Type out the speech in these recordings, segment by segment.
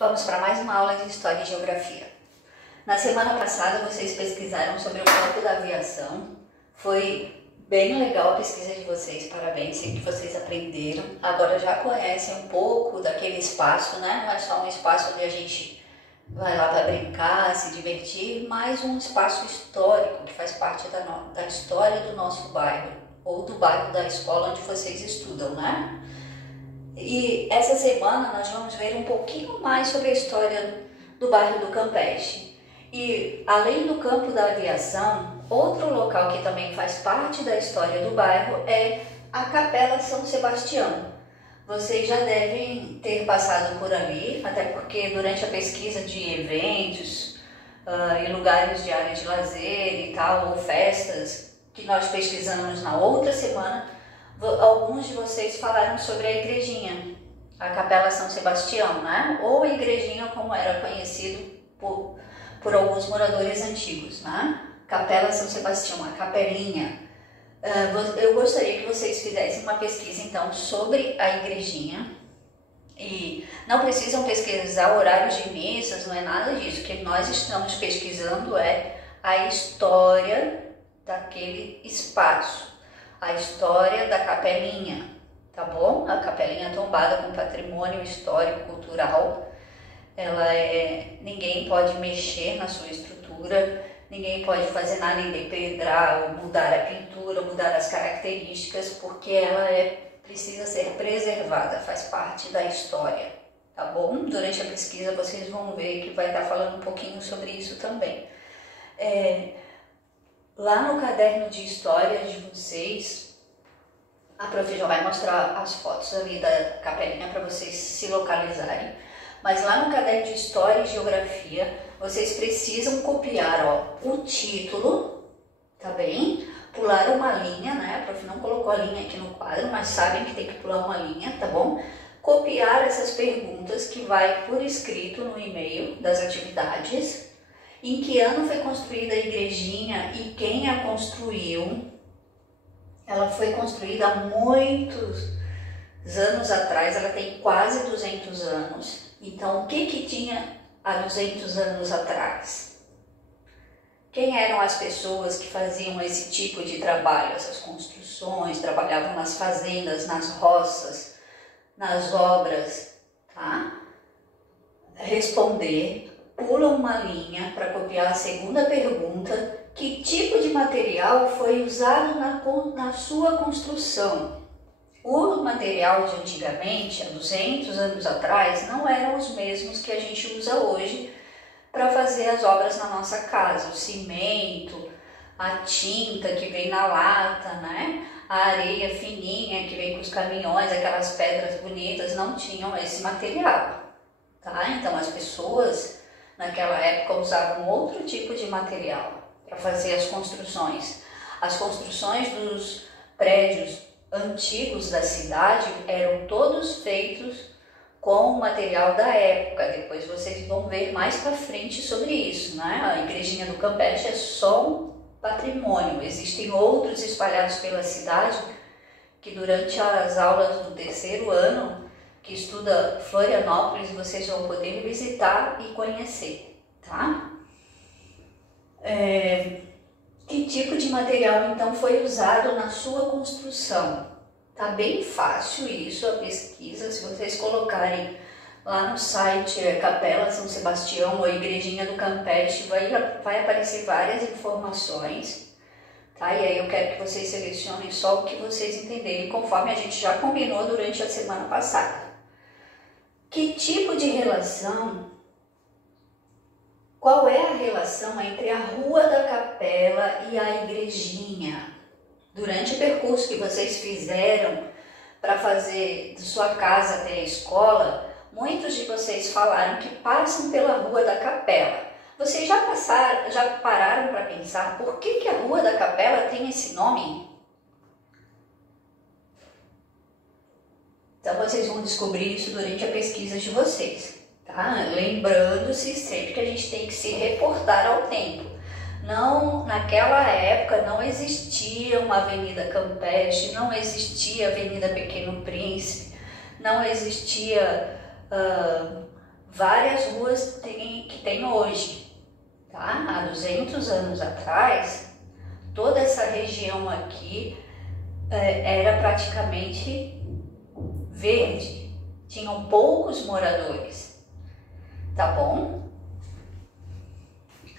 Vamos para mais uma aula de História e Geografia. Na semana passada vocês pesquisaram sobre o campo da aviação. Foi bem legal a pesquisa de vocês, parabéns, sei que vocês aprenderam. Agora já conhecem um pouco daquele espaço, né? Não é só um espaço onde a gente vai lá para brincar, se divertir, mas um espaço histórico que faz parte da história do nosso bairro, ou do bairro da escola onde vocês estudam, né? E essa semana nós vamos ver um pouquinho mais sobre a história do bairro do Campeche. E além do campo da aviação, outro local que também faz parte da história do bairro é a Capela São Sebastião. Vocês já devem ter passado por ali, até porque durante a pesquisa de eventos e lugares de área de lazer e tal, ou festas que nós pesquisamos na outra semana, alguns de vocês falaram sobre a igrejinha, a Capela São Sebastião, né? Ou a igrejinha como era conhecido por alguns moradores antigos, né? Capela São Sebastião, a capelinha. Eu gostaria que vocês fizessem uma pesquisa então sobre a igrejinha, e não precisam pesquisar horários de missas, não é nada disso. O que nós estamos pesquisando é a história daquele espaço, a história da capelinha, tá bom? A capelinha tombada com patrimônio histórico cultural. Ninguém pode mexer na sua estrutura, ninguém pode fazer nada em depredar, ou mudar a pintura, mudar as características, porque ela precisa ser preservada, faz parte da história, tá bom? Durante a pesquisa vocês vão ver que vai estar falando um pouquinho sobre isso também. Lá no caderno de história de vocês, a prof já vai mostrar as fotos ali da capelinha para vocês se localizarem. Mas lá no caderno de História e Geografia, vocês precisam copiar o título, tá bem? Pular uma linha, né? A prof não colocou a linha aqui no quadro, mas sabem que tem que pular uma linha, tá bom? Copiar essas perguntas que vai por escrito no e-mail das atividades. Em que ano foi construída a igrejinha e quem a construiu? Ela foi construída há muitos anos atrás, ela tem quase 200 anos. Então, o que tinha há 200 anos atrás? Quem eram as pessoas que faziam esse tipo de trabalho, essas construções, trabalhavam nas fazendas, nas roças, nas obras, tá? Responder. Pula uma linha para copiar a segunda pergunta. Que tipo de material foi usado na sua construção? O material de antigamente, há 200 anos atrás, não eram os mesmos que a gente usa hoje para fazer as obras na nossa casa. O cimento, a tinta que vem na lata, né? A areia fininha que vem com os caminhões, aquelas pedras bonitas, não tinham esse material, tá? Então as pessoas naquela época usavam outro tipo de material para fazer as construções. As construções dos prédios antigos da cidade eram todos feitos com o material da época. Depois vocês vão ver mais para frente sobre isso, né? A igrejinha do Campeche é só um patrimônio. Existem outros espalhados pela cidade que durante as aulas do terceiro ano que estuda Florianópolis, vocês vão poder visitar e conhecer, tá? Que tipo de material então foi usado na sua construção? Tá bem fácil isso, a pesquisa, se vocês colocarem lá no site Capela São Sebastião ou Igrejinha do Campeche, vai aparecer várias informações, tá? E aí eu quero que vocês selecionem só o que vocês entenderem, conforme a gente já combinou durante a semana passada. Que tipo de relação, qual é a relação entre a Rua da Capela e a igrejinha? Durante o percurso que vocês fizeram para fazer de sua casa até a escola, muitos de vocês falaram que passam pela Rua da Capela. Vocês já pararam para pensar por que a Rua da Capela tem esse nome? Então vocês vão descobrir isso durante a pesquisa de vocês, tá? Lembrando-se sempre que a gente tem que se reportar ao tempo. Não, naquela época não existia uma Avenida Campeche, não existia Avenida Pequeno Príncipe, não existia várias ruas que tem hoje, tá? Há 200 anos atrás, toda essa região aqui era praticamente verde, tinham poucos moradores, tá bom?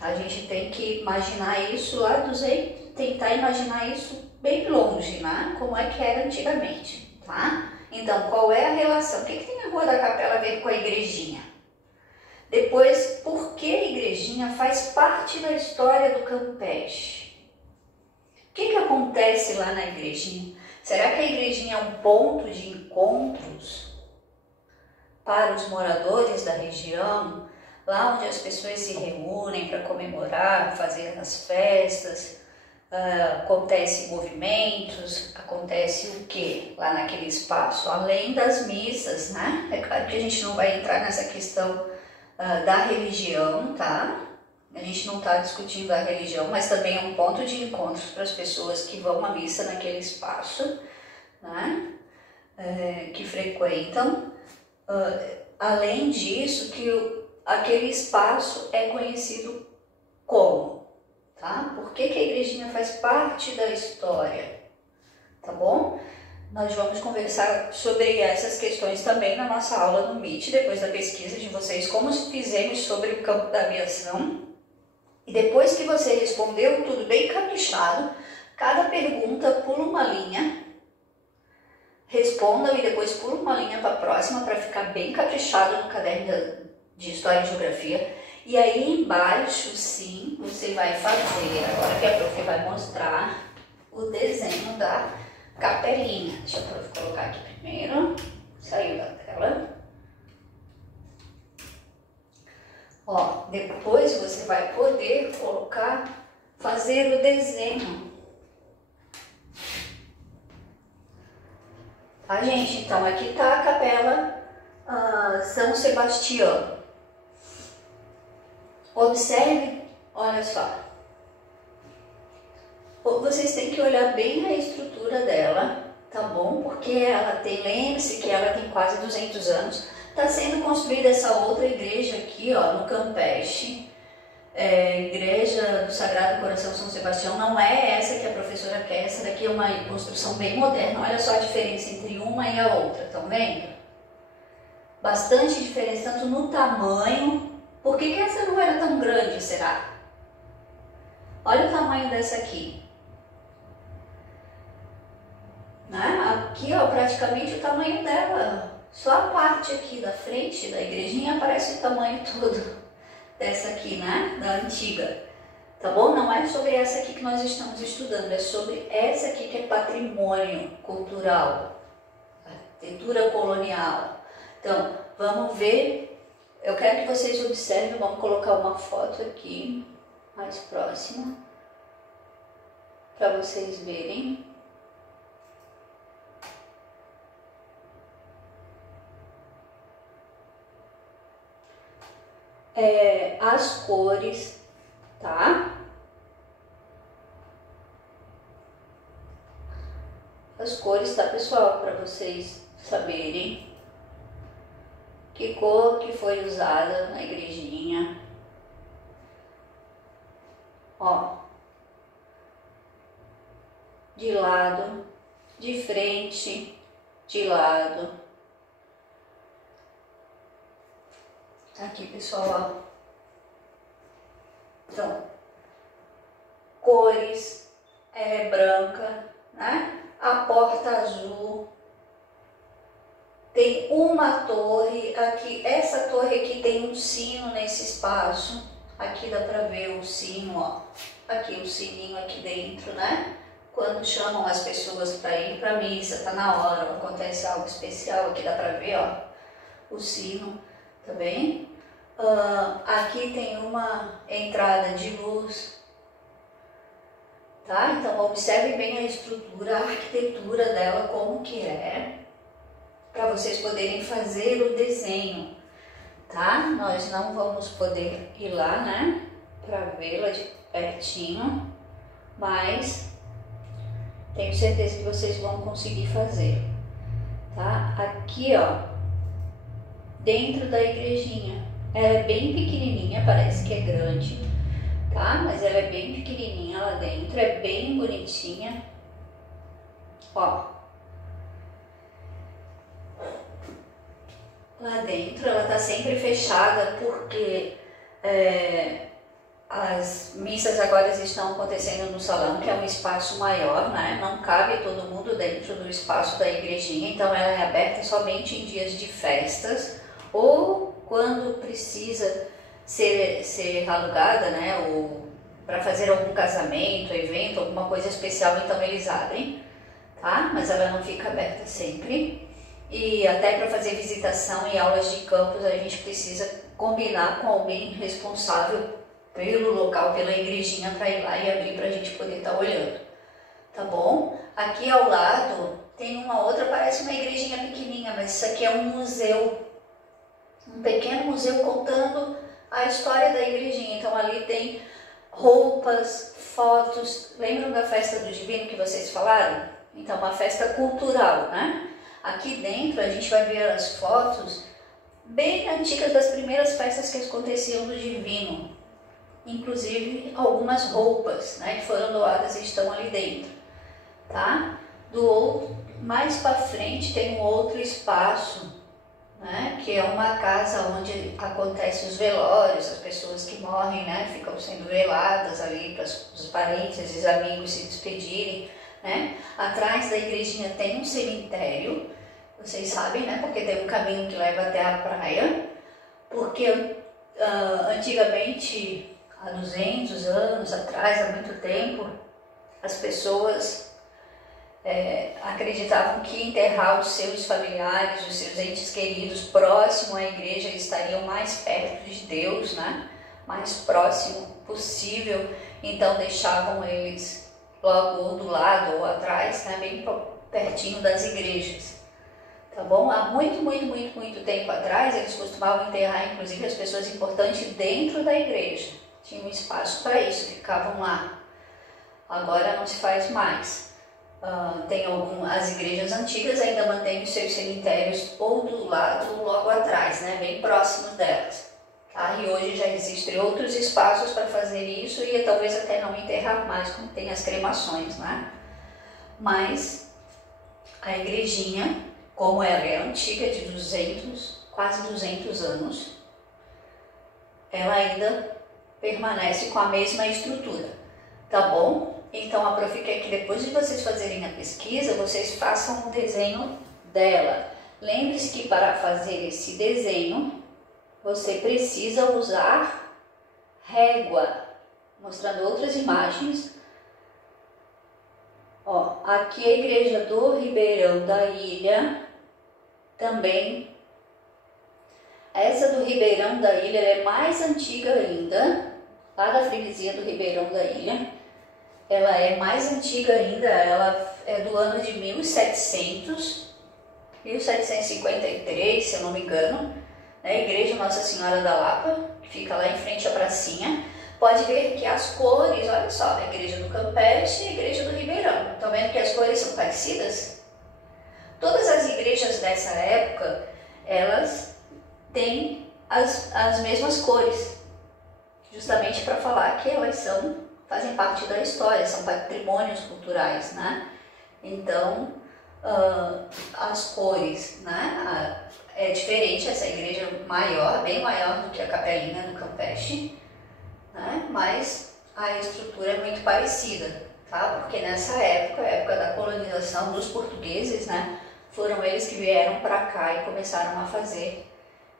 A gente tem que imaginar isso lá tentar imaginar isso bem longe, né? Como é que era antigamente, tá? Então, qual é a relação? O que tem a Rua da Capela a ver com a igrejinha? Depois, por que a igrejinha faz parte da história do Campeche? O que acontece lá na igrejinha? Será que a igrejinha é um ponto de encontros para os moradores da região? Lá onde as pessoas se reúnem para comemorar, fazer as festas, acontece movimentos, acontece o que lá naquele espaço? Além das missas, né? É claro que a gente não vai entrar nessa questão da religião, tá? A gente não está discutindo a religião, mas também é um ponto de encontro para as pessoas que vão à missa naquele espaço, né? Que frequentam. Além disso, aquele espaço é conhecido como, tá? Por que a igrejinha faz parte da história, tá bom? Nós vamos conversar sobre essas questões também na nossa aula no Meet, depois da pesquisa de vocês, como fizemos sobre o campo da aviação. E depois que você respondeu tudo bem caprichado, cada pergunta pula uma linha, respondam e depois pula uma linha para a próxima para ficar bem caprichado no caderno de História e Geografia. E aí embaixo, sim, você vai fazer, agora que a prof vai mostrar o desenho da capelinha. Deixa a prof colocar aqui primeiro, saiu da tela. Ó, depois você vai poder fazer o desenho. Tá, gente? Então aqui tá a Capela São Sebastião. Observe, olha só. Vocês têm que olhar bem a estrutura dela, tá bom? Porque ela tem, lembre-se que ela tem quase 200 anos. Está sendo construída essa outra igreja aqui, ó, no Campeche. Igreja do Sagrado Coração São Sebastião. Não é essa que a professora quer, essa daqui é uma construção bem moderna. Olha só a diferença entre uma e a outra, estão vendo? Bastante diferença, tanto no tamanho. Por que essa não era tão grande, será? Olha o tamanho dessa aqui. Né? Aqui, ó, praticamente o tamanho dela. Só a parte aqui da frente da igrejinha aparece o tamanho todo dessa aqui, né? Da antiga. Tá bom? Não é sobre essa aqui que nós estamos estudando, é sobre essa aqui que é patrimônio cultural, arquitetura colonial. Então, vamos ver. Eu quero que vocês observem, vamos colocar uma foto aqui, mais próxima, para vocês verem. As cores, tá? As cores, tá, pessoal? Para vocês saberem que cor que foi usada na igrejinha. Ó, de lado, de frente, de lado. Aqui, pessoal, ó. Então, cores, branca, né? A porta azul. Tem uma torre aqui, essa torre aqui tem um sino nesse espaço. Aqui dá pra ver o sino, ó. Aqui o sininho aqui dentro, né? Quando chamam as pessoas para ir pra missa, tá na hora, acontece algo especial, aqui dá pra ver, ó, o sino, tá bem? Aqui tem uma entrada de luz, tá? Então observe bem a estrutura, a arquitetura dela, como que é, para vocês poderem fazer o desenho, tá? Nós não vamos poder ir lá, né, para vê-la de pertinho, mas tenho certeza que vocês vão conseguir fazer, tá? Aqui, ó, dentro da igrejinha. Ela é bem pequenininha, parece que é grande, tá? Mas ela é bem pequenininha lá dentro, é bem bonitinha. Ó, lá dentro ela tá sempre fechada porque as missas agora estão acontecendo no salão, que é um espaço maior, né? Não cabe todo mundo dentro do espaço da igrejinha, então ela é aberta somente em dias de festas ou quando precisa ser alugada, né? Ou para fazer algum casamento, evento, alguma coisa especial, então eles abrem, tá? Mas ela não fica aberta sempre. E até para fazer visitação e aulas de campus a gente precisa combinar com alguém responsável pelo local, pela igrejinha, para ir lá e abrir para a gente poder estar olhando, tá bom? Aqui ao lado tem uma outra, parece uma igrejinha pequenininha, mas isso aqui é um museu, um pequeno museu contando a história da igrejinha. Então ali tem roupas, fotos. Lembram da festa do Divino que vocês falaram? Então uma festa cultural, né? Aqui dentro a gente vai ver as fotos bem antigas das primeiras festas que aconteciam do Divino. Inclusive algumas roupas, né, que foram doadas e estão ali dentro, tá? Mais para frente tem um outro espaço, né, que é uma casa onde acontecem os velórios, as pessoas que morrem, né, ficam sendo veladas ali para os parentes e os amigos se despedirem, né? Atrás da igrejinha tem um cemitério, vocês sabem, né, porque tem um caminho que leva até a praia, porque antigamente, há 200 anos atrás, há muito tempo, as pessoas acreditavam que enterrar os seus familiares, os seus entes queridos próximo à igreja, eles estariam mais perto de Deus, né? Mais próximo possível, então deixavam eles logo ou do lado ou atrás, né? Bem pertinho das igrejas. Tá bom? Há muito tempo atrás, eles costumavam enterrar, inclusive, as pessoas importantes dentro da igreja. Tinha um espaço para isso, ficavam lá. Agora não se faz mais. As igrejas antigas ainda mantêm os seus cemitérios ou do lado ou logo atrás, né? Bem próximos delas. Tá? E hoje já existem outros espaços para fazer isso e talvez até não enterrar mais, como tem as cremações, né? Mas a igrejinha, como ela é antiga, de quase 200 anos, ela ainda permanece com a mesma estrutura, tá bom? Então a Prof quer que depois de vocês fazerem a pesquisa, vocês façam um desenho dela. Lembre-se que para fazer esse desenho, você precisa usar régua, mostrando outras imagens. Ó, aqui é a igreja do Ribeirão da Ilha, também. Essa do Ribeirão da Ilha é mais antiga ainda, lá da freguesia do Ribeirão da Ilha. Ela é mais antiga ainda, ela é do ano de 1753, se eu não me engano. A igreja Nossa Senhora da Lapa, que fica lá em frente à pracinha. Pode ver que as cores, olha só, a igreja do Campeche e a igreja do Ribeirão. Estão vendo que as cores são parecidas? Todas as igrejas dessa época, elas têm as mesmas cores, justamente para falar que elas fazem parte da história, são patrimônios culturais, né? Então, as cores, né? É diferente essa igreja maior, bem maior do que a capelinha do Campeche, né? Mas a estrutura é muito parecida, tá? Porque nessa época, a época da colonização dos portugueses, né? Foram eles que vieram para cá e começaram a fazer,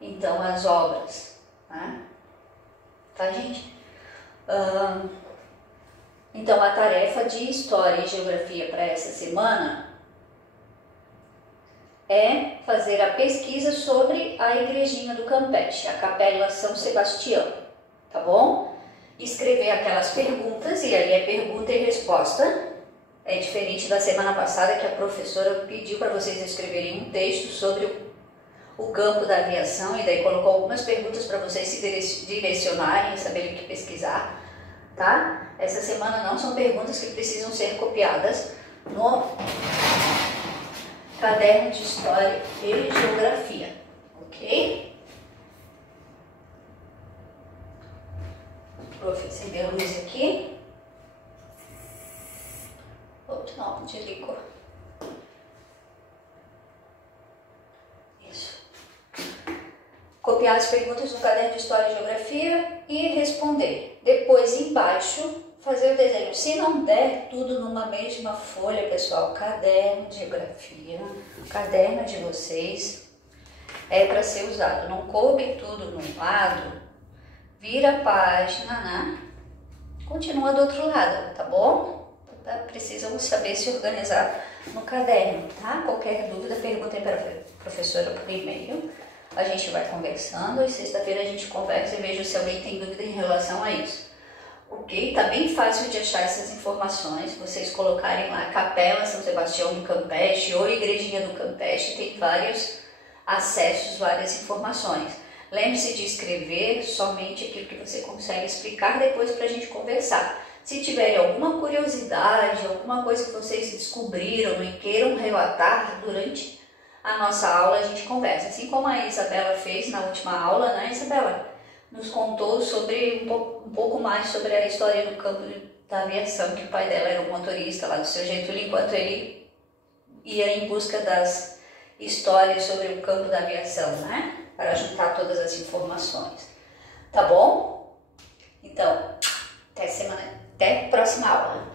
então, as obras, né? Tá, gente? Então, a tarefa de História e Geografia para essa semana é fazer a pesquisa sobre a igrejinha do Campeche, a Capela São Sebastião, tá bom? Escrever aquelas perguntas, e aí é pergunta e resposta. É diferente da semana passada que a professora pediu para vocês escreverem um texto sobre o campo da aviação e daí colocou algumas perguntas para vocês se direcionarem e saberem o que pesquisar, tá? Essa semana não são perguntas que precisam ser copiadas no caderno de História e Geografia, ok? prof, acender a luz aqui. Outro não, desligou. Isso. Copiar as perguntas no caderno de História e Geografia e responder. Depois, embaixo, fazer o desenho. Se não der tudo numa mesma folha, pessoal, caderno de geografia, o caderno de vocês é para ser usado. Não coube tudo num lado, vira a página, né? Continua do outro lado, tá bom? Precisam saber se organizar no caderno, tá? Qualquer dúvida, perguntem para a professora por e-mail. A gente vai conversando e sexta-feira a gente conversa e vejo se alguém tem dúvida em relação a isso. Ok? Tá bem fácil de achar essas informações. Vocês colocarem lá Capela São Sebastião do Campeche ou Igrejinha do Campeche, tem vários acessos, várias informações. Lembre-se de escrever somente aquilo que você consegue explicar depois para a gente conversar. Se tiverem alguma curiosidade, alguma coisa que vocês descobriram e queiram relatar durante a nossa aula, a gente conversa. Assim como a Isabela fez na última aula, né, Isabela? Nos contou sobre um pouco mais sobre a história do campo da aviação, que o pai dela era um motorista lá do Seu Getúlio, enquanto ele ia em busca das histórias sobre o campo da aviação, né? Para juntar todas as informações. Tá bom? Então, até a próxima aula.